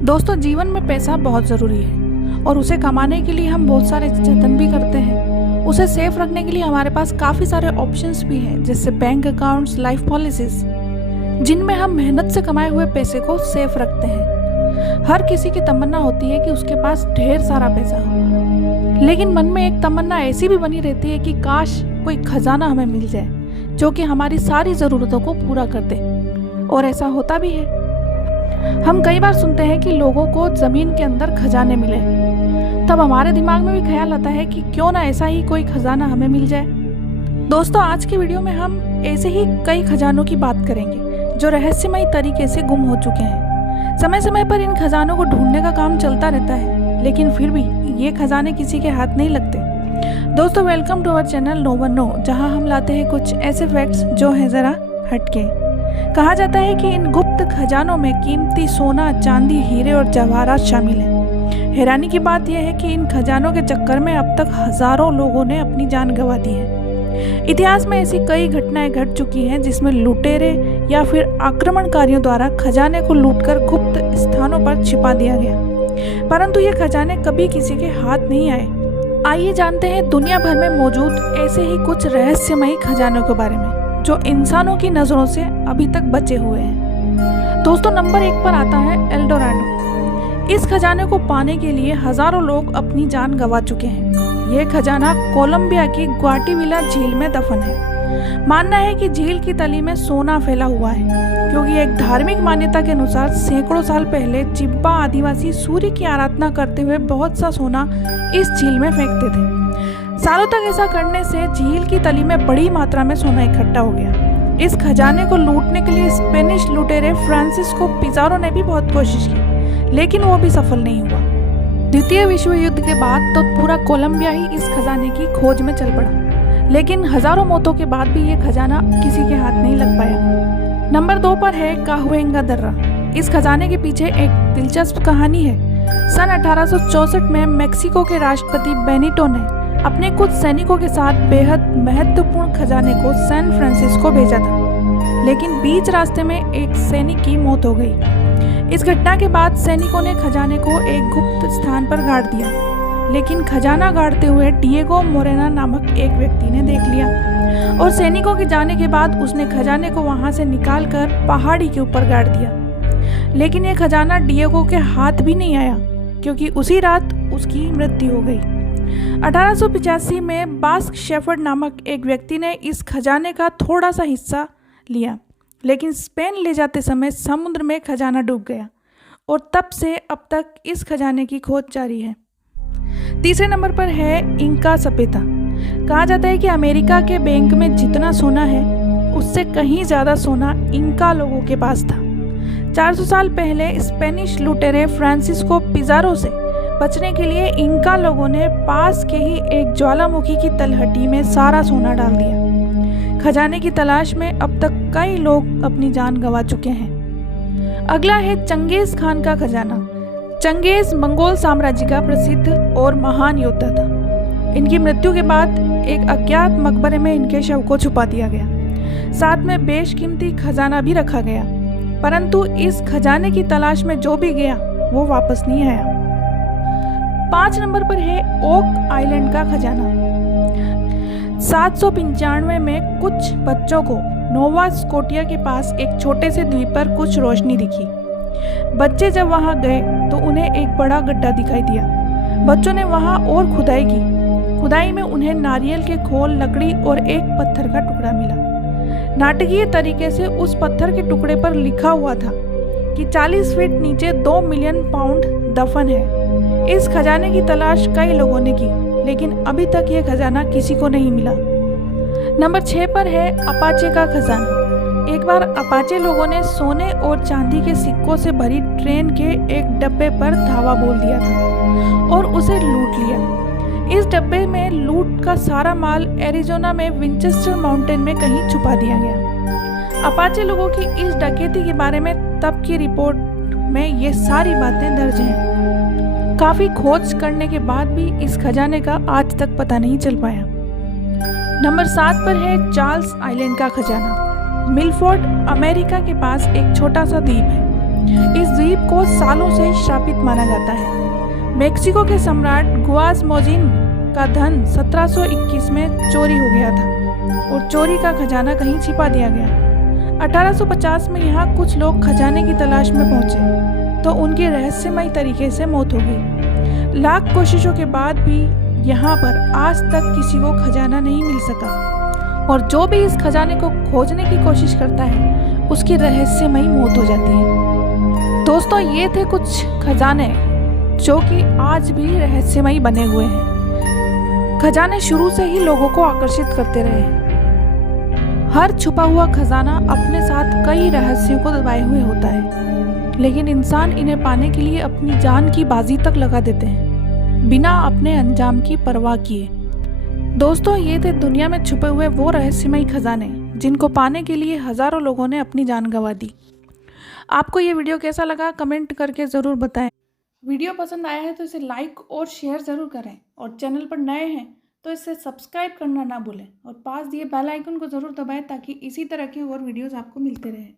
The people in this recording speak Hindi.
दोस्तों, जीवन में पैसा बहुत ज़रूरी है और उसे कमाने के लिए हम बहुत सारे जतन भी करते हैं। उसे सेफ रखने के लिए हमारे पास काफ़ी सारे ऑप्शंस भी हैं, जैसे बैंक अकाउंट्स, लाइफ पॉलिसीज, जिनमें हम मेहनत से कमाए हुए पैसे को सेफ रखते हैं। हर किसी की तमन्ना होती है कि उसके पास ढेर सारा पैसा हो, लेकिन मन में एक तमन्ना ऐसी भी बनी रहती है कि काश कोई खजाना हमें मिल जाए जो कि हमारी सारी ज़रूरतों को पूरा कर दे। और ऐसा होता भी है। हम कई बार सुनते हैं कि लोगों को ज़मीन के अंदर खजाने मिले, तब हमारे दिमाग में भी ख्याल आता है कि क्यों ना ऐसा ही कोई खजाना हमें मिल जाए। दोस्तों, आज की वीडियो में हम ऐसे ही कई खजानों की बात करेंगे जो रहस्यमयी तरीके से गुम हो चुके हैं। समय समय पर इन खजानों को ढूंढने का काम चलता रहता है, लेकिन फिर भी ये खजाने किसी के हाथ नहीं लगते। दोस्तों, welcome to our channel no one know, जहाँ हम लाते हैं कुछ ऐसे फैक्ट्स जो है ज़रा हटके। कहा जाता है कि इन गुप्त खजानों में कीमती सोना, चांदी, हीरे और जवाहरात शामिल हैं। हैरानी की बात यह है कि इन खजानों के चक्कर में अब तक हजारों लोगों ने अपनी जान गंवा दी है। इतिहास में ऐसी कई घटनाएं घट चुकी हैं जिसमें लुटेरे या फिर आक्रमणकारियों द्वारा खजाने को लूटकर गुप्त स्थानों पर छिपा दिया गया, परंतु ये खजाने कभी किसी के हाथ नहीं आए। आइए जानते हैं दुनिया भर में मौजूद ऐसे ही कुछ रहस्यमयी खजानों के बारे में जो इंसानों की नजरों से अभी तक बचे हुए हैं। दोस्तों, नंबर 1 पर आता है एल्डोराडो। इस खजाने को पाने के लिए हजारों लोग अपनी जान गंवा चुके हैं। यह खजाना कोलंबिया की ग्वाटेमाला झील में दफन है। मानना है कि झील की तली में सोना फैला हुआ है, क्योंकि एक धार्मिक मान्यता के अनुसार सैकड़ों साल पहले चिब्बा आदिवासी सूर्य की आराधना करते हुए बहुत सा सोना इस झील में फेंकते थे। सालों तक ऐसा करने से झील की तली में बड़ी मात्रा में सोना इकट्ठा हो गया। इस खजाने को लूटने के लिए स्पेनिश लुटेरे फ्रांसिस्को पिज़ारो ने भी बहुत कोशिश की, लेकिन वो भी सफल नहीं हुआ। द्वितीय विश्व युद्ध के बाद तो पूरा कोलंबिया ही इस खजाने की खोज में चल पड़ा, लेकिन हजारों मौतों के बाद भी ये खजाना किसी के हाथ नहीं लग पाया। नंबर 2 पर है काहुएंगा दर्रा। इस खजाने के पीछे एक दिलचस्प कहानी है। सन 1864 में मेक्सिको के राष्ट्रपति बेनिटो ने अपने कुछ सैनिकों के साथ बेहद महत्वपूर्ण खजाने को सैन फ्रांसिस्को भेजा था, लेकिन बीच रास्ते में एक सैनिक की मौत हो गई। इस घटना के बाद सैनिकों ने खजाने को एक गुप्त स्थान पर गाड़ दिया, लेकिन खजाना गाड़ते हुए डिएगो मोरेना नामक एक व्यक्ति ने देख लिया और सैनिकों के जाने के बाद उसने खजाने को वहां से निकालकर पहाड़ी के ऊपर गाड़ दिया। लेकिन यह खजाना डिएगो के हाथ भी नहीं आया, क्योंकि उसी रात उसकी मृत्यु हो गई। 1885 में बास्क शेफर्ड नामक एक व्यक्ति ने इस खजाने का थोड़ा सा हिस्सा लिया, लेकिन स्पेन ले जाते समय समुद्र में खजाना डूब गया और तब से अब तक इस खजाने की खोज जारी है। तीसरे नंबर पर है इंका सपेता। कहा जाता है कि अमेरिका के बैंक में जितना सोना है उससे कहीं ज़्यादा सोना इंका लोगों के पास था। 400 साल पहले स्पेनिश लुटेरे फ्रांसिस्को पिज़ारो से बचने के लिए इंका लोगों ने पास के ही एक ज्वालामुखी की तलहटी में सारा सोना डाल दिया। खजाने की तलाश में अब तक कई लोग अपनी जान गंवा चुके हैं। अगला है चंगेज खान का खजाना। चंगेज मंगोल साम्राज्य का प्रसिद्ध और महान योद्धा था। इनकी मृत्यु के बाद एक अज्ञात मकबरे में इनके शव को छुपा दिया गया। साथ में बेशकीमती खजाना भी रखा गया, परंतु इस खजाने की तलाश में जो भी गया वो वापस नहीं आया। 5 नंबर पर है ओक आइलैंड का खजाना। 795 में कुछ बच्चों को नोवा स्कोटिया के पास एक छोटे से द्वीप पर कुछ रोशनी दिखी। बच्चे जब वहां गए तो उन्हें एक बड़ा गड्ढा दिखाई दिया। बच्चों ने वहां और खुदाई की। खुदाई में उन्हें नारियल के खोल, लकड़ी और एक पत्थर का टुकड़ा मिला। नाटकीय तरीके से उस पत्थर के टुकड़े पर लिखा हुआ था कि 40 फीट नीचे 2 मिलियन पाउंड दफन है। इस खजाने की तलाश कई लोगों ने की, लेकिन अभी तक यह खजाना किसी को नहीं मिला। नंबर 6 पर है अपाचे का खजाना। एक बार अपाचे लोगों ने सोने और चांदी के सिक्कों से भरी ट्रेन के एक डब्बे पर धावा बोल दिया था और उसे लूट लिया। इस डब्बे में लूट का सारा माल एरिजोना में विंचेस्टर माउंटेन में कहीं छुपा दिया गया। अपाचे लोगों की इस डकैती के बारे में तब की रिपोर्ट में ये सारी बातें दर्ज हैं। काफ़ी खोज करने के बाद भी इस खजाने का आज तक पता नहीं चल पाया। नंबर 7 पर है चार्ल्स आइलैंड का खजाना। मिलफोर्ड अमेरिका के पास एक छोटा सा द्वीप है। इस द्वीप को सालों से श्रापित माना जाता है। मेक्सिको के सम्राट गुआज़मोजिन का धन 1721 में चोरी हो गया था और चोरी का खजाना कहीं छिपा दिया गया। 1850 में यहाँ कुछ लोग खजाने की तलाश में पहुंचे तो उनकी रहस्यमय तरीके से मौत हो गई। लाख कोशिशों के बाद भी यहाँ पर आज तक किसी को खजाना नहीं मिल सका और जो भी इस खजाने को खोजने की कोशिश करता है उसकी रहस्यमयी मौत हो जाती है। दोस्तों, ये थे कुछ खजाने जो कि आज भी रहस्यमयी बने हुए हैं। खजाने शुरू से ही लोगों को आकर्षित करते रहे हैं। हर छुपा हुआ खजाना अपने साथ कई रहस्यों को दबाए हुए होता है, लेकिन इंसान इन्हें पाने के लिए अपनी जान की बाजी तक लगा देते हैं बिना अपने अंजाम की परवाह किए। दोस्तों, ये थे दुनिया में छुपे हुए वो रहस्यमयी खजाने जिनको पाने के लिए हजारों लोगों ने अपनी जान गंवा दी। आपको ये वीडियो कैसा लगा कमेंट करके ज़रूर बताएं। वीडियो पसंद आया है तो इसे लाइक और शेयर ज़रूर करें और चैनल पर नए हैं तो इसे सब्सक्राइब करना ना भूलें और पास दिए बेल आइकन को ज़रूर दबाएं ताकि इसी तरह की और वीडियोज़ आपको मिलते रहें।